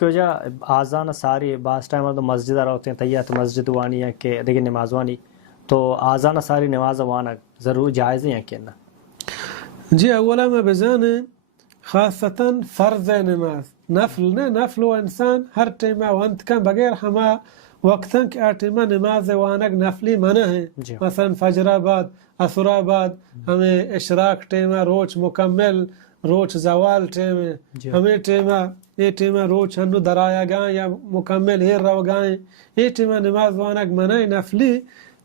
کی وجہ آزان ساری بعض ٹائم تو مسجد ہوتے ہیں تیات مسجد وانی ہے کہ دیکھیں نماز وانی تو آزان ساری نماز وانا ضرور جائز ہیں کہ نہ؟ جی اولا میں بزانے خاصتاً فرض نماز نفل نے نفل و انسان ہر ٹیمہ وانت کا بغیر ہما وقتاً کہ ٹیمہ نماز وانک نفلی منع ہے مثلا فجر آباد عصر آباد ہمیں اشراق ٹیمہ روچ مکمل روچ زوال ٹیمہ ہمیں ٹیمہ یہ ٹیمہ روچ ہنو درایا گائیں یا مکمل ہیر رو گائیں یہ ٹیمہ نماز وانک منع نفلی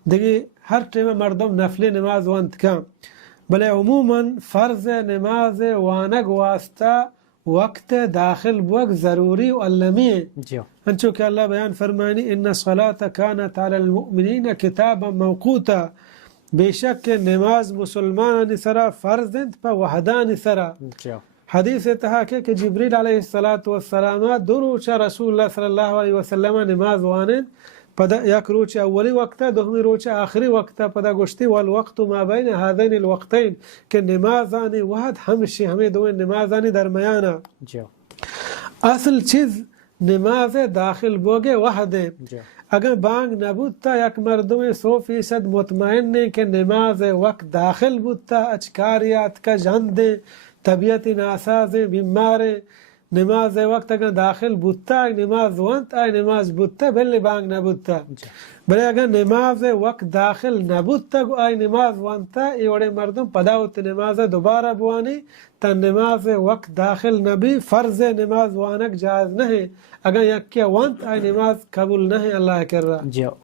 دیکھیں ہر ٹیمہ مردم نفلی نماز وانت کا بلے عموماً فرض نماز وانک واسطہ وقت داخل بوک ضروری و علمی ہے انچو کہ اللہ بیان فرمانی ان الصلاة كانت على المؤمنین کتابا موقوتا بے شک کہ نماز مسلمان سرا فرض انت پا وحدان سرا حدیث اتہا کہ جبریل علیہ السلام دو روچہ رسول اللہ صلی اللہ علیہ وسلم نماز وانن پدا یک روچ اولی وقتا دومی روچ آخری وقتا پدا گشتی والوقت ما بین هذین الوقتین کہ نمازانی وحد ہمشی ہمیں دو نمازانی درمیانا اصل چیز نماز داخل بوگے وحد ہے اگر بانگ نبوتا یک مردم 100% مطمئن نہیں کہ نماز وقت داخل بوتا اچکاریات کا جان دیں طبیعت ناسازیں بیماریں نماز وقت اگر داخل بوتا نماز وانت آئی نماز بوتا بلی بانگ نبوتا بلے اگر نماز وقت داخل نبوتا گو آئی نماز وانتا ای وڑے مردم پداوت نماز دوبارہ بوانی تا نماز وقت داخل نبی فرض نماز وانک جائز نہیں اگر یک وانت آئی نماز قبول نہیں اللہ کر رہا